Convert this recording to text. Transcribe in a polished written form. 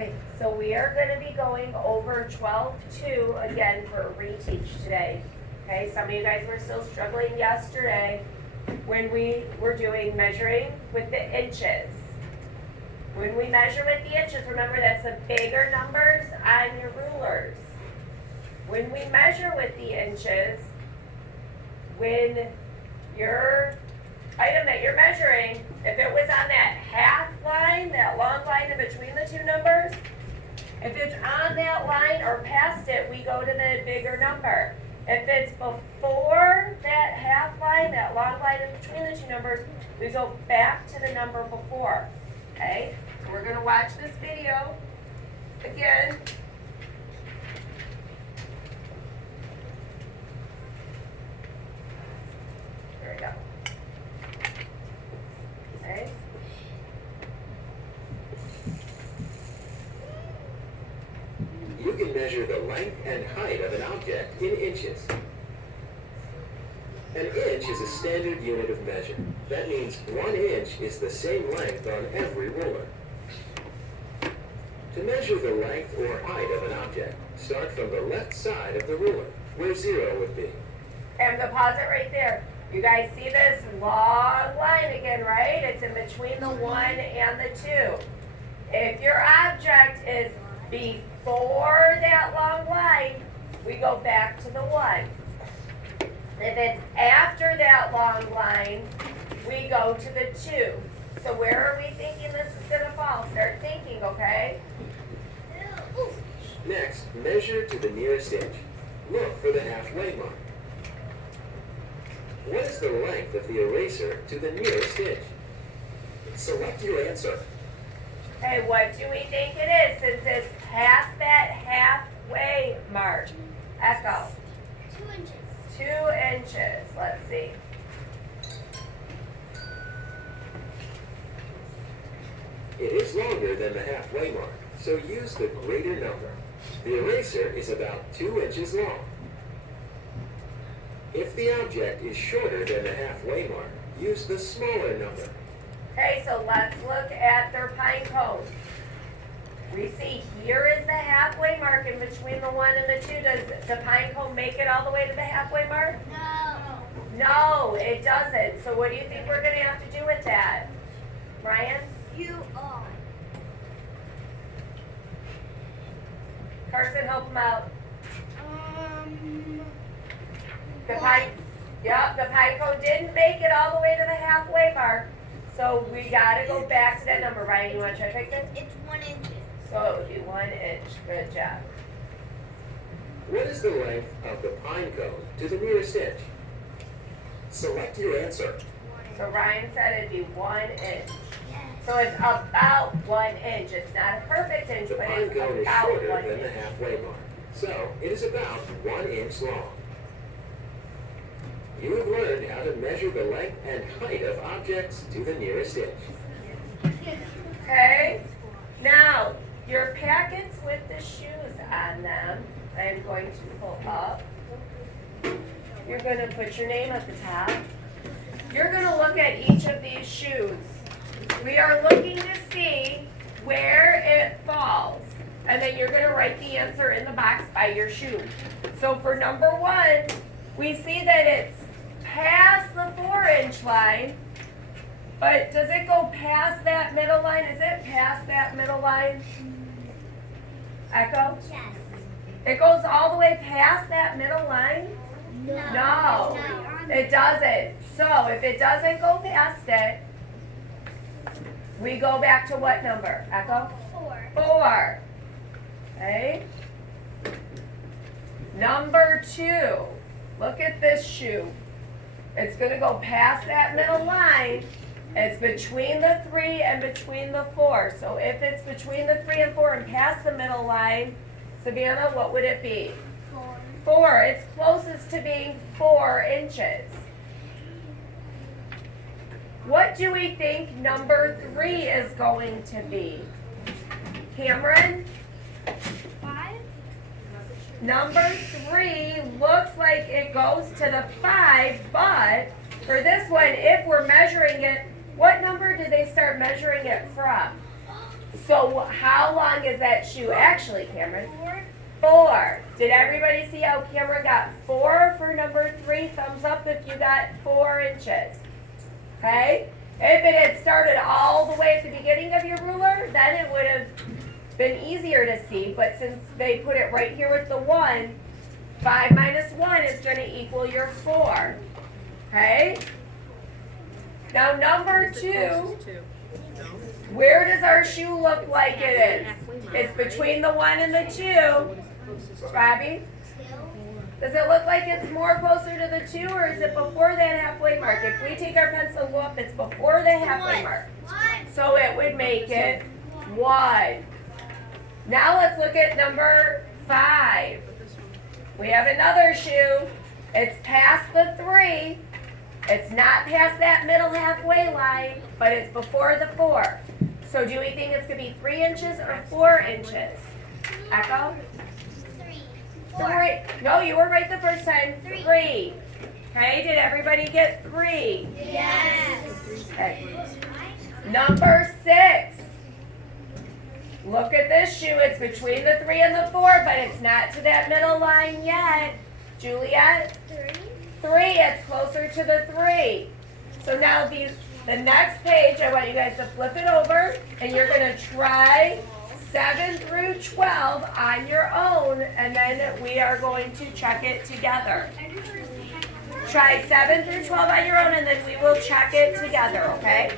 Okay, so we are gonna be going over 12.2 again for a reteach today. Okay, some of you guys were still struggling yesterday when we were doing measuring with the inches. When we measure with the inches, remember that's the bigger numbers on your rulers. When we measure with the inches, when your item that you're measuring, if it was on that half line, that long line in between the two numbers, if it's on that line or past it, we go to the bigger number. If it's before that half line, that long line in between the two numbers, we go back to the number before. Okay? So we're gonna watch this video again. There we go. Okay. You can measure the length and height of an object in inches. An inch is a standard unit of measure. That means 1 inch is the same length on every ruler. To measure the length or height of an object, start from the left side of the ruler, where 0 would be. And the pause it right there. You guys see this long line again, right? It's in between the 1 and the 2. If your object is before that long line, we go back to the 1. If it's after that long line, we go to the 2. So where are we thinking this is going to fall? Start thinking, okay? Next, measure to the nearest inch. Look for the halfway mark. What is the length of the eraser to the nearest inch? Select your answer. Hey, what do we think it is since it's past that halfway mark? Echo. 2 inches. 2 inches. Let's see. It is longer than the halfway mark, so use the greater number. The eraser is about 2 inches long. If the object is shorter than the halfway mark, use the smaller number. Okay, so let's look at their pine cone. We see here is the halfway mark in between the 1 and the 2. Does the pine cone make it all the way to the halfway mark? No. No, it doesn't. So what do you think we're going to have to do with that? Ryan? Carson, help him out. The pine cone didn't make it all the way to the halfway mark. So we gotta go back to that number. Ryan, you wanna try to fix it? It's 1 inch. So it would be 1 inch. Good job. What is the length of the pine cone to the nearest inch? Select your answer. So Ryan said it'd be 1 inch. Yes. So it's about 1 inch. It's not a perfect inch, The but pine it's cone is about shorter 1 than the inch. halfway mark, so it is about 1 inch long. You have learned how to measure the length and height of objects to the nearest inch. Okay? Now, your packets with the shoes on them, I'm going to pull up. You're going to put your name at the top. You're going to look at each of these shoes. We are looking to see where it falls. And then you're going to write the answer in the box by your shoe. So for number 1, we see that it's past the 4-inch line. But does it go past that middle line? Is it past that middle line? Echo? Yes. It goes all the way past that middle line? No, it doesn't. So if it doesn't go past it, we go back to what number? Echo? 4. 4. Okay. Number 2. Look at this shoe. It's going to go past that middle line. It's between the 3 and between the 4. So if it's between the 3 and 4 and past the middle line, Savannah, what would it be? 4. 4. It's closest to being 4 inches. What do we think number 3 is going to be? Cameron? 5. Number 3 looks like it goes to the 5, but for this one, if we're measuring it, what number did they start measuring it from? So how long is that shoe actually, Cameron? 4. 4. Did everybody see how Cameron got 4 for number 3? Thumbs up if you got 4 inches. Okay? If it had started all the way at the beginning of your ruler, then it would have been easier to see. But since they put it right here with the 1, 5 minus 1 is going to equal your 4. Okay? Now number 2, where does our shoe look like it is? It's between the 1 and the 2. Robbie? 2. Does it look like it's more closer to the 2 or is it before that halfway mark? If we take our pencil and go up, it's before the halfway mark. 1. So it would make it 1. Now let's look at number 5. We have another shoe. It's past the 3. It's not past that middle halfway line, but it's before the 4. So do we think it's going to be 3 inches or 4 inches? Echo? 3. 3. No, you were right the first time. 3. 3. Okay, did everybody get 3? Yes. Okay. Number 6. Look at this shoe. It's between the 3 and the 4, but it's not to that middle line yet. Juliet? 3. 3. It's closer to the 3. So now the next page, I want you guys to flip it over, and you're going to try 7 through 12 on your own, and then we are going to check it together. Try 7 through 12 on your own, and then we will check it together, okay?